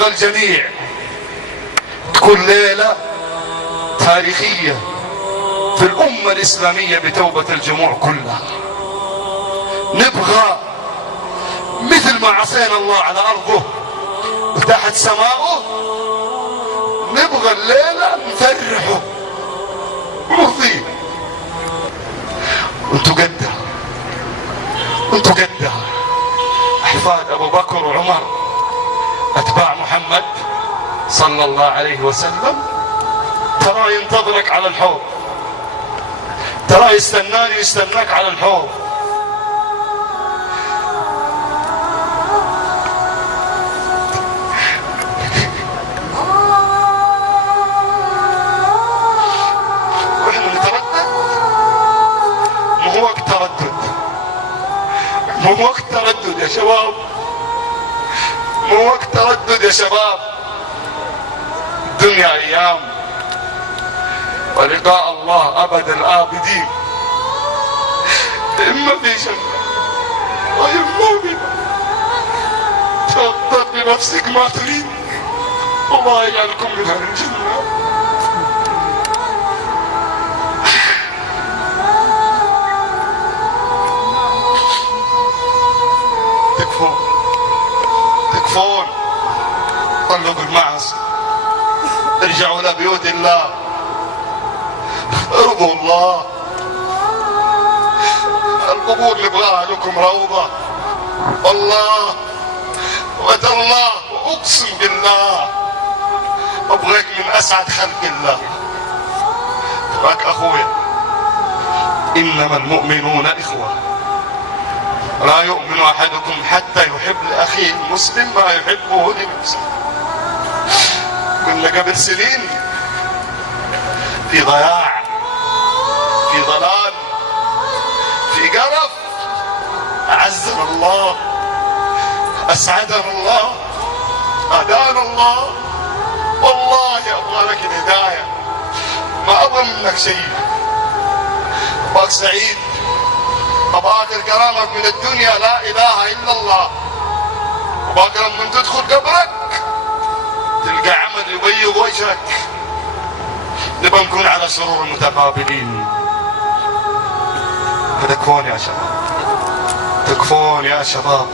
نبغى الجميع تكون ليلة تاريخية في الأمة الإسلامية بتوبة الجموع كلها. نبغى مثل ما عصينا الله على أرضه وتحت سماؤه، نبغى الليلة نفرحه ونرضيه. وانتوا قدها، انتوا قدها أحفاد أبو بكر وعمر، أتباع محمد صلى الله عليه وسلم. ترى ينتظرك على الحوض، ترى يستناني ويستناك على الحوض. واحنا نتردد، مو وقت تردد، مو وقت تردد يا شباب، مو وقت تردد يا شباب. الدنيا ايام ولقاء الله ابد الابدين. اما في جنة واما في نار. تفضل بنفسك ما تريد، الله يجعلكم من اهل الجنة. تكفون تكفون، طلقوا المعاصي، ارجعوا لبيوت الله، ارضوا الله. القبور نبغاها لكم روضة، والله وتالله واقسم بالله ابغيك من اسعد خلق الله. فاك اخويا، انما المؤمنون اخوة، لا يؤمن احدكم حتى يحب لاخيه المسلم ما يحبه لنفسه. كنا قبل سنين في ضياع، في ضلال، في قرف. أعزنا الله، أسعدنا الله، هدانا الله. والله أبغى لك الهداية، ما أبغى منك شيء. أبغاك سعيد، أبغاك الكرامة من الدنيا، لا إله إلا الله. أبغاك لما تدخل قبرك تلقى عمل يبيض وجهك. نبغى نكون على سرور متقابلين. فتكفون يا شباب، تكفون يا شباب.